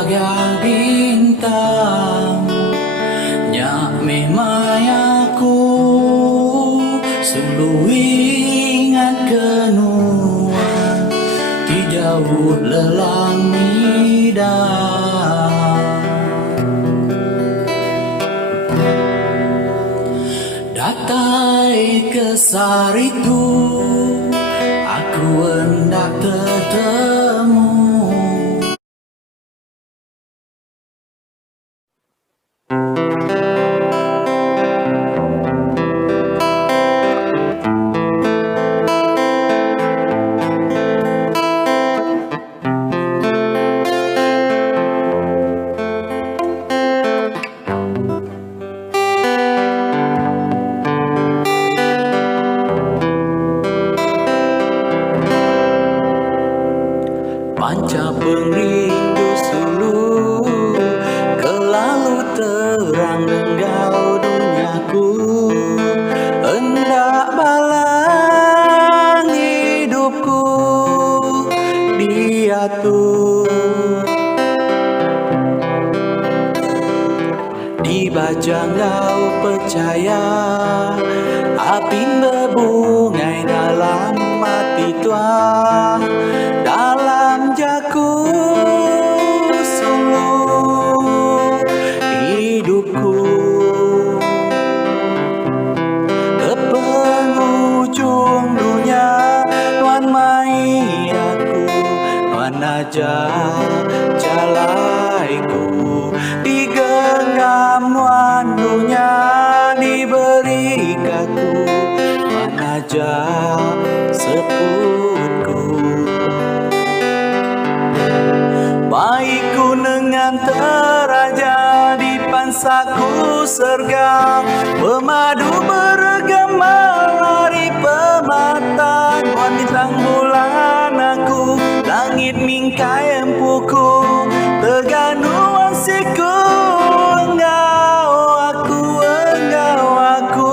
bagai bintang nyak memang aku selalu ingat kenua di jauh lelang midang datai kesar itu aku hendak tertemu. Panca perindu sulu kelalu terang denggau duniaku hendak balang hidupku diatur dibaca engkau percaya api berbungai dalam hati tua dalam jaku suluh hidupku ke penghujung dunia Tuhan mai aku Tuhan ajak jalaiku digenggam Tuhan dunia diberi kaku Tuhan ajak seputku baikku dengan teraja di pansaku sergam pemadu bergema hari pematan wan bintang bulan aku langit mingkai empuku terganu wasiku engkau aku engkau aku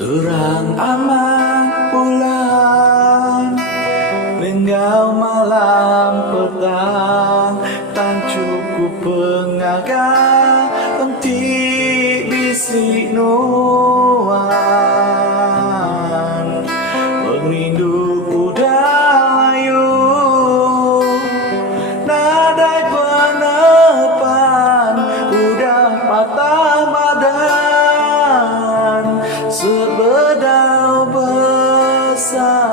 terang aman bulan lenggau malam petang tan cukup pengagang entik bisik nuan merinduku dayu nadai penepan udah patah badan sebedau bersarang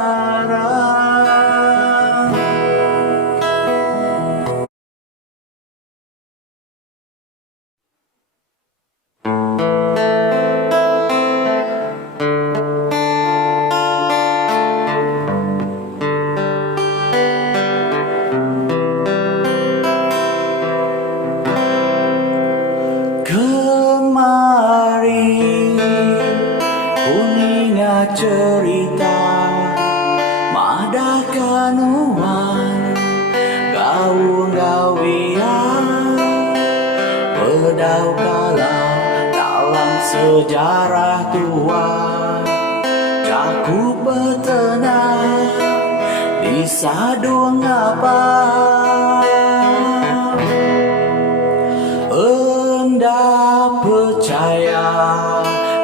kemari kuninga cerita madakan uang gaung gawian pedau kala dalam sejarah tua cakup bertenang di sadung apa hendak percaya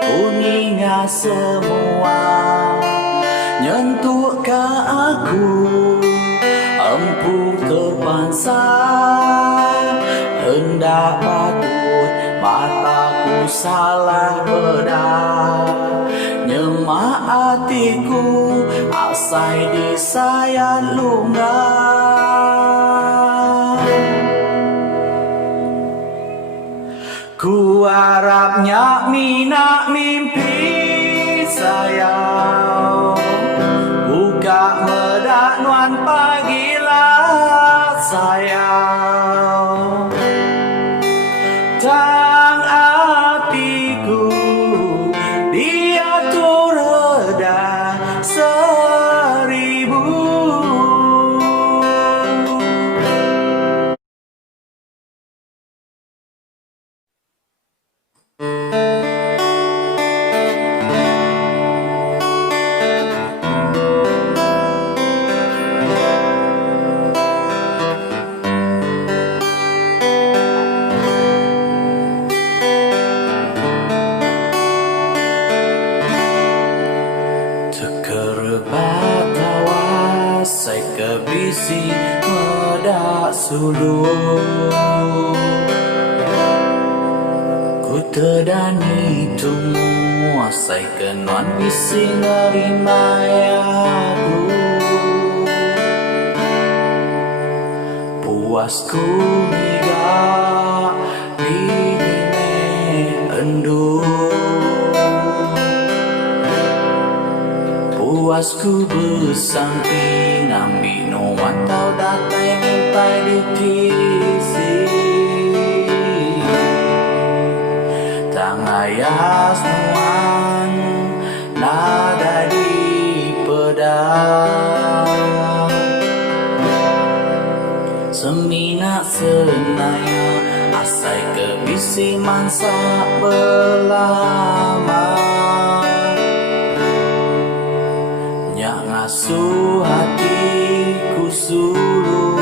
kuninga semua nyentuh ke aku empuk terpansa hendak patut mataku salah bedah nyemak hatiku asai disayat lunggah ku harapnya mina mimpi sayang buka medak nuan pagilah sayang tang hatiku diatur reda sulung. Ku terdani tumu asai kenuan bisi ngerimayaku. Puasku niga dime endu. Puasku bersamping ambil nuan tau datai nimpai di tisi. Tangayas nuan nada di pedang. Semina senaya asai kebisi mansa belama. Nyak ngasuh hatiku sulu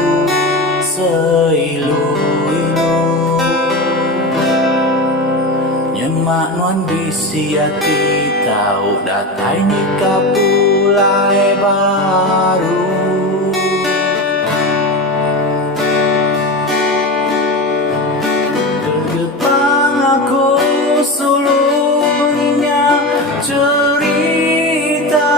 seilu-ilu. Nyemak nuan bisi hati tahu datai nikah pulai baru. Tergepang aku sulungnya cerita.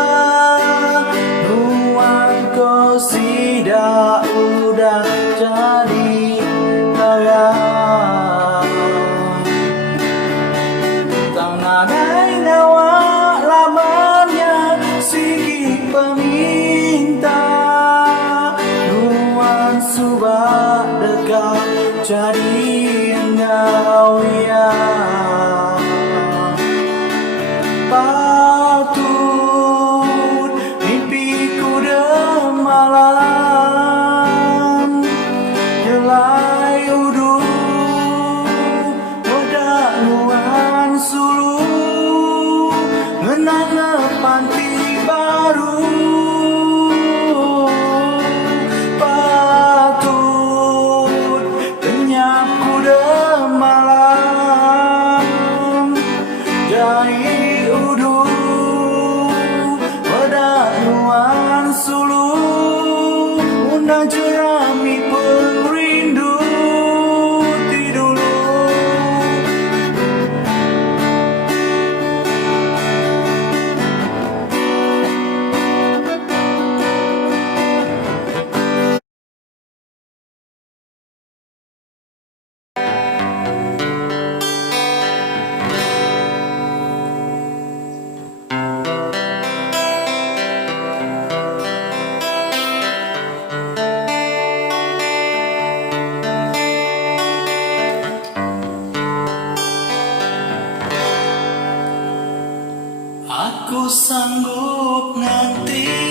Nuan kau sida udah jadi kaya. Tangadai nyawa lamanya sigi peminta. Nuan subah dekat jadi engkau ya. Patut mimpiku demalam. Jelai udu odak nuan sulu. Ngenang panti baru. Patut kenyapku demalam. Jai udu odak nuan sulu. Undang jerami perindu ti dulu. Aku sanggup nanti